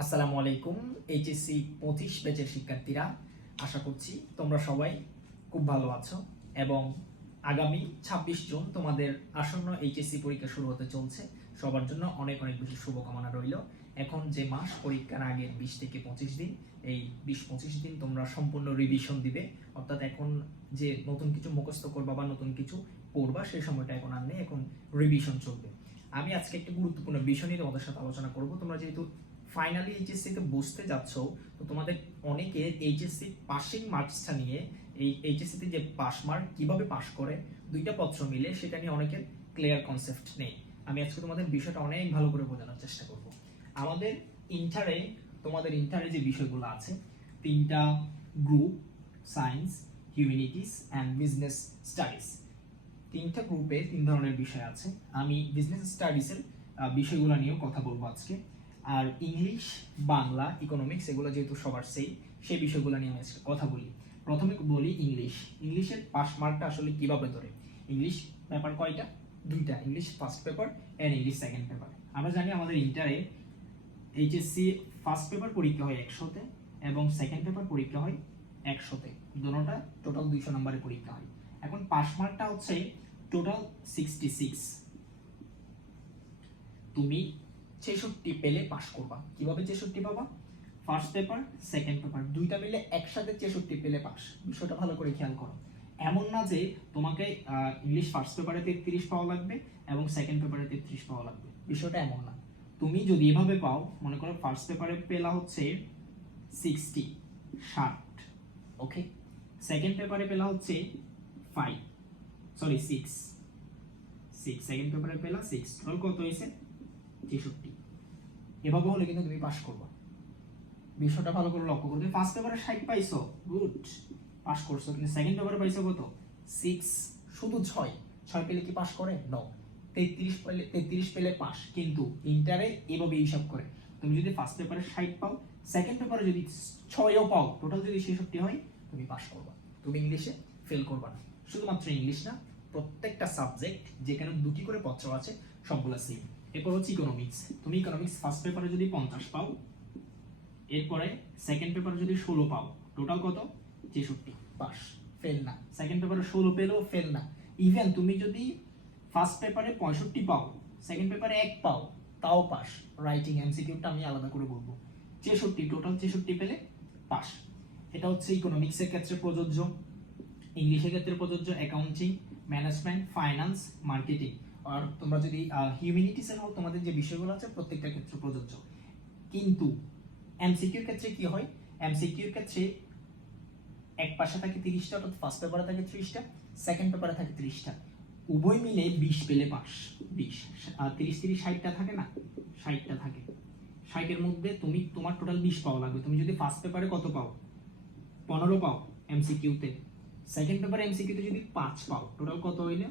আসসালামু আলাইকুম। এইচএসসি 25 ব্যাচের শিক্ষার্থীরা, আশা করছি তোমরা সবাই খুব ভালো আছো এবং আগামী 26 জুন তোমাদের আসন্ন এইচএসসি পরীক্ষা শুরু হতে চলছে। সবার জন্য অনেক অনেক বেশি শুভকামনা রইল। এখন যে মাস, পরীক্ষার আগের 20 থেকে 25 দিন, এই 20-25 দিন তোমরা সম্পূর্ণ রিভিশন দিবে। অর্থাৎ এখন যে নতুন কিছু মুখস্থ করবা বা নতুন কিছু পড়বা সেই সময়টা এখন আর নেই, এখন রিভিশন চলবে। আমি আজকে একটা গুরুত্বপূর্ণ বিষয় নিয়ে তোমাদের সাথে আলোচনা করব। তোমরা যেহেতু ফাইনালি এইচএসসি তে বসতে যাচ্ছ, তো তোমাদের অনেকে এইচএসসি পাসিং মার্কসটা নিয়ে, এই এইচএসসি তে যে পাস মার্ক কিভাবে পাস করে দুইটা পত্র মিলে, সেটা নিয়ে অনেকের ক্লিয়ার কনসেপ্ট নেই। আমি আজকে তোমাদের বিষয়টা অনেক ভালো করে বোঝানোর চেষ্টা করব। আমাদের ইন্টারে, তোমাদের ইন্টারে যে বিষয়গুলো আছে, তিনটা group, science, humanities and business studies, তিনটা গ্রুপে তিন ধরনের বিষয় আছে। আমি বিজনেস স্টাডিজের বিষয়গুলো নিয়েও কথা বলবো আজকে। আর ইংলিশ, বাংলা, ইকোনমিক্স এগুলো যেহেতু সবার সেই বিষয়গুলো নিয়ে আমি আজকে কথা বলি। প্রথমে বলি ইংলিশ। ইংলিশের পাস মার্কটা আসলে কিভাবে ধরে? ইংলিশ পেপার কয়টা? দুইটা, English first paper and English second paper. আমরা জানি আমাদের ইন্টারে এইচএসসি ফার্স্ট পেপার পরীক্ষা হয় 100-তে এবং সেকেন্ড পেপার পরীক্ষা হয় 100-তে। দুটোটা টোটাল 200 নম্বরের পরীক্ষা হয়। এখন পাস মার্কটা হচ্ছে টোটাল 66। তুমি 66 পেলে পাস করবা। কিভাবে 66 পাবা? ফার্স্ট পেপার, সেকেন্ড পেপার দুইটা মিলে একসাথে 66 পেলে পাস। বিষয়টা ভালো করে খেয়াল করো। এমন না যে তোমাকে ইংলিশ ফার্স্ট পেপারে 33 পাওয়া লাগবে এবং সেকেন্ড পেপারে 33 পাওয়া লাগবে, বিষয়টা এমন না। তুমি যদি এভাবে পাও, মনে করো ফার্স্ট পেপারে পেলা হচ্ছে 60, ওকে, সেকেন্ড পেপারে পেলা হচ্ছে 6, সেকেন্ড পেপারে পেলা 6, টোটাল কত হয়েছে? 63। এভাবে হলে কিন্তু তুমি পাস করবা। বিষয়টা ভালো করে লক্ষ্য করো। তুমি ফার্স্ট পেপারে 60 পাইছো, গুড, পাস করছো। কিন্তু সেকেন্ড পেপারে পাইছো কত? 6, শুধু 6 পেলে কি পাস করে? নো। 33 পেলে পাস। কিন্তু ইন্টারে এভাবে হিসাব করে, তুমি যদি ফার্স্ট পেপারে 60 পাও, সেকেন্ড পেপারে যদি 6ও পাও, টোটাল যদি 66 হয়, তুমি পাস করবা। তুমি ইংলিশে ফেল করবা না। শুধুমাত্র ইংলিশ না, প্রত্যেকটা সাবজেক্ট যেখানে দুটি করে পত্র আছে সবগুলো সেম। এরপর হচ্ছে ইকোনমিক্স। তুমি ইকোনমিক্স ফার্স্ট পেপারে যদি 50 পাও, এরপরে সেকেন্ড পেপারে যদি 16 পাও, টোটাল কত? 63, পাস, ফেল না। সেকেন্ড পেপারে 16 পেলেও ফেল না। ইভেন তুমি যদি ফার্স্ট পেপারে 65 পাও, সেকেন্ড পেপারে 1 পাও, তাও পাস। রাইটিং এমসিকিউটা আমি আলাদা করে বলবো। 63, টোটাল 63 পেলে পাস। এটা হচ্ছে ইকোনমিক্সের ক্ষেত্রে প্রযোজ্য। ইংলিশের ক্ষেত্রে প্রযোজ্য অ্যাকাউন্টিং, ম্যানেজমেন্ট, ফাইন্যান্স, মার্কেটিং। আর তোমরা যদি হিউম্যানিটিসের হও, তোমাদের যে বিষয়গুলো আছে প্রত্যেকটা ক্ষেত্রে প্রযোজ্য। কিন্তু এমসিকিউর ক্ষেত্রে কি হয়? এমসিকিউর ক্ষেত্রে এক পাশে থাকে 30টা, অর্থাৎ ফার্স্ট পেপারে থাকে 30টা, সেকেন্ড পেপারে থাকে 30টা। উভয় মিলে 20 পেলে পাস। 20, 30 60টা থাকে না, 60টা থাকে। 60-এর মধ্যে তুমি তোমার টোটাল 20 পাওয়া লাগবে। তুমি যদি ফার্স্ট পেপারে কত পাও? 15 পাও এমসিকিউতে, সেকেন্ড পেপারে এমসিকিউতে যদি 5 পাও, টোটাল কত হইলে?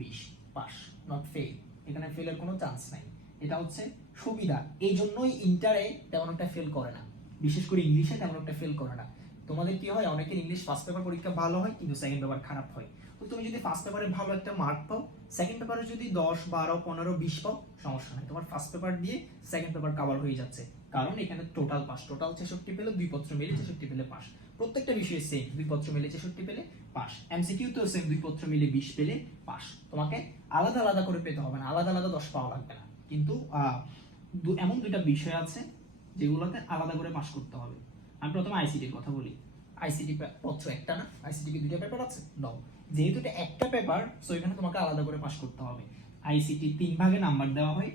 20, পাস, নট ফেল। এখানে ফেলের কোনো চান্স নাই। এটা হচ্ছে সুবিধা। এই জন্যই ইন্টারে তেমন একটা ফেল করে না, বিশেষ করে ইংলিশে তেমন একটা ফেল করে না। তোমাদের কি হয়, অনেকের ইংলিশ ফার্স্ট পেপার পরীক্ষা ভালো হয় কিন্তু সেকেন্ড পেপার খারাপ হয়। তো তুমি যদি ফার্স্ট পেপারে ভালো একটা মার্ক পাও, সেকেন্ড পেপারে যদি 10, 12, 15, 20 পাও, সমস্যা নাই, তোমার ফার্স্ট পেপার দিয়ে সেকেন্ড পেপার কভার হয়ে যাচ্ছে। কারণ এখানে টোটাল পাস, টোটাল 66 পেলে, দুই পত্র মিলে 66 পেলে পাস। প্রত্যেকটা বিষয়ে সেম, দুই পত্র মিলে 66 পেলে পাস। এমসিকিউ তো সেম, দুই পত্র মিলে 20 পেলে পাস। তোমাকে আলাদা আলাদা করে পেতে হবে না, আলাদা আলাদা 10 পাওয়া লাগবে না। কিন্তু এমন দুইটা বিষয় আছে যেগুলোতে আলাদা করে পাস করতে হবে। আমি প্রথমে আইসিটির কথা বলি। আইসিটি পত্র একটা না, আইসিটি কি দুইটা পেপার আছে? নাও, যেহেতু এটা একটা পেপার, সো এখানে তোমাকে আলাদা করে পাস করতে হবে। আইসিটি 3 ভাগে নাম্বার দেওয়া হয়।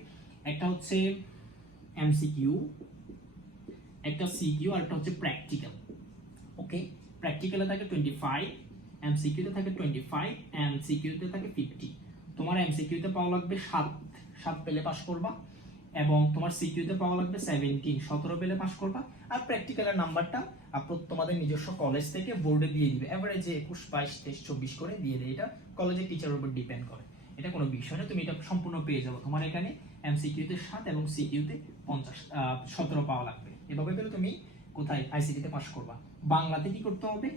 একটা হচ্ছে এমসিকিউ, একটা সিকিউ, আর একটা হচ্ছে প্র্যাকটিক্যাল। ওকে, প্র্যাকটিক্যালে থাকে 25, এমসিকিউতে থাকে 25, এমসিকিউতে থাকে 50। তোমার এমসিকিউতে পাওয়া লাগবে 7 পেলে পাস করবা, এবং তোমার সিকিউতে পাওয়া লাগবে 17 পেলে পাস করবা। আর প্র্যাকটিক্যালের নাম্বারটা তোমাদের নিজস্ব কলেজ থেকে বোর্ডে দিয়ে দিবে, এভারেজে 21, 22, 23, 24 করে দিয়ে দেয়। এটা কলেজের টিচারের উপর ডিপেন্ড করে, এটা কোনো বিষয় না, তুমি এটা সম্পূর্ণ পেয়ে যাবে। তোমার এখানে এমসিকিউতে 7 এবং সিকিউতে 17 পাওয়া লাগবে। এভাবে পেলে তুমি কোথায়? আইসিটিতে পাস করবা। বাংলাতে কি করতে হবে?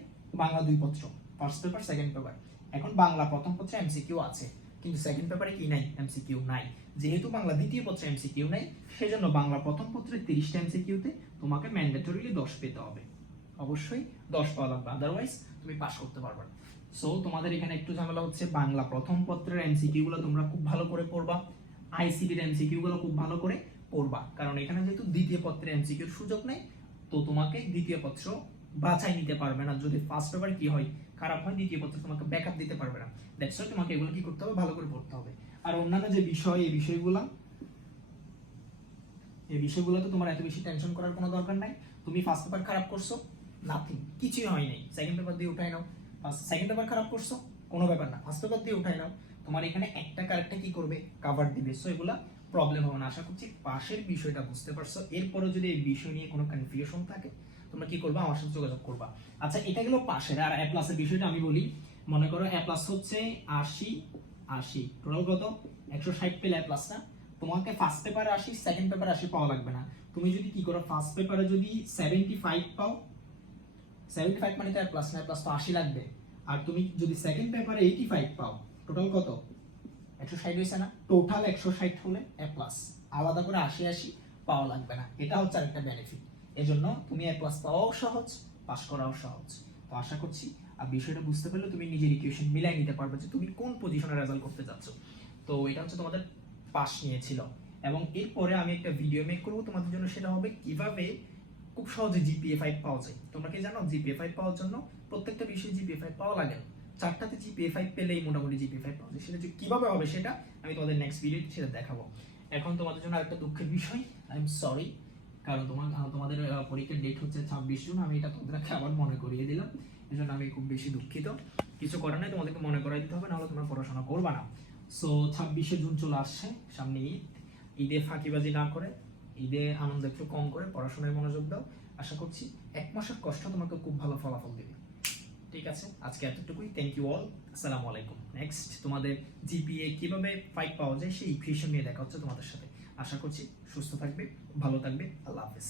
বাংলা দুই পত্র, ফার্স্ট পেপার, সেকেন্ড পেপার। এখন বাংলা প্রথম পত্রে এমসিকিউ আছে, কিন্তু সেকেন্ড পেপারে কি নাই, এমসিকিউ নাই। যেহেতু বাংলা দ্বিতীয় পত্রে এমসিকিউ নাই, সেজন্য বাংলা প্রথম পত্রে 30টা এমসিকিউতে তোমাকে ম্যান্ডেটরিলি 10 পেতে হবে, অবশ্যই 10 পাওয়া লাগবে, আদারওয়াইজ তুমি পাস করতে পারবে না। সো তোমাদের এখানে একটু ঝামেলা হচ্ছে, বাংলা প্রথম পত্রের এমসিকিউ গুলো তোমরা খুব ভালো করে পড়বা, আইসিবির এমসিকিউ গুলো খুব ভালো করে পড়বা, কারণ এখানে যেহেতু দ্বিতীয় পত্রের এমসিকিউর সুযোগ নেই, তো তোমাকে দ্বিতীয় পত্র বাছাই নিতে পারবে না। যদি ফার্স্ট পেপার কি হয়, খারাপ হয়, দ্বিতীয় পত্র তোমাকে ব্যাকআপ দিতে পারবে না। দ্যাটস ওয়াই তোমাকে এগুলো কি করতে হবে, ভালো করে পড়তে হবে। আর অন্যান্য যে বিষয়, এই বিষয়গুলো তো তোমার এত বেশি টেনশন করার কোনো দরকার নাই। তুমি ফার্স্ট পেপার খারাপ করছো, নাথিং, কিছুই হয় নাই, সেকেন্ড পেপার দিয়ে উঠাই নাও। সেকেন্ড পেপার খারাপ করছো, কোনো ব্যাপার না, ফার্স্ট পেপার দিয়ে উঠাই নাও, তোমার এখানে একটা কারেক্টটা কি করবে, কাভার দিবে। সো এগুলা প্রবলেম হবে না। আশা করছি পাশের বিষয়টা বুঝতে পারছো। এরপরে যদি এই বিষয় নিয়ে কোনো কনফিউশন থাকে, তোমরা কি করবা, আমার সাথে যোগাযোগ করবা। আচ্ছা, এটা গেল পাশের। আর এ প্লাসের বিষয়টা আমি বলি। মনে করো এ প্লাস হচ্ছে 80, টোটাল কত, 160 পেলে এ প্লাস না। তোমাকে ফার্স্ট পেপারে 80, সেকেন্ড পেপারে 80 পাওয়া লাগবে না। তুমি যদি কি করো, ফার্স্ট পেপারে যদি 75 পাও, 75 মানে তো এ প্লাস না, এ প্লাস তো 80 লাগবে। আর তুমি যদি সেকেন্ড পেপারে 85 পাও, টোটাল কত, 160 হয়েছে না, টোটাল 160 হলে এ প্লাস, আলাদা করে 80 পাওয়া লাগবে না। এটা হচ্ছে আরেকটা বেনিফিট। এজন্য তুমি এ প্লাস পাওয়াও সহজ, পাস করাও সহজ। তো আশা করছি আর বিষয়টা বুঝতে পারলে তুমি নিজের ইকুয়েশন মিলাই নিতে পারবে যে তুমি কোন পজিশনে রেজাল্ট করতে যাচ্ছ। তো এটা হচ্ছে তোমাদের পাস নিয়েছিল। এবং এরপরে আমি একটা ভিডিও মেক করব তোমাদের জন্য, সেটা হবে কিভাবে খুব সহজে জিপিএ 5 পাওয়া যায়। তোমরা কি জানো জিপিএ 5 পাওয়ার জন্য প্রত্যেকটা বিষয়ে জিপিএ 5 পাওয়া লাগে না, 4টাতে জিপিএ 5 পেলেই মোটামুটি জিপিএ 5 পাওয়া যায়। সেটা কিভাবে হবে সেটা আমি তোমাদের নেক্সট ভিডিওতে সেটা দেখাবো। এখন তোমাদের জন্য আরেকটা দুঃখের বিষয়, আই এম সরি, কারণ তোমাদের পরীক্ষার ডেট হচ্ছে 26 জুন। আমি এটা তোমাদেরকে আবার মনে করিয়ে দিলাম, এজন্য আমি খুব বেশি দুঃখিত। কিছু করার নাই, তোমাদেরকে মনে করাই দিতে হবে, নাহলে তোমরা পড়াশোনা করবা না। সো 26শে জুন চলে আসছে, সামনে ঈদ। ঈদে ফাঁকিবাজি না করে, ঈদে আনন্দ একটু কম করে পড়াশোনায় মনোযোগ দাও। আশা করছি 1 মাসের কষ্ট তোমাকে খুব ভালো ফলাফল দেবে। ঠিক আছে, আজকে এতটুকুই। থ্যাংক ইউ অল, আসসালামু আলাইকুম। নেক্সট তোমাদের জিপিএ কিভাবে 5 পাওয়া যায় সেই ইকুয়েশন নিয়ে দেখা হচ্ছে তোমাদের সাথে। আশা করছি সুস্থ থাকবে, ভালো থাকবে। আল্লাহ হাফেজ।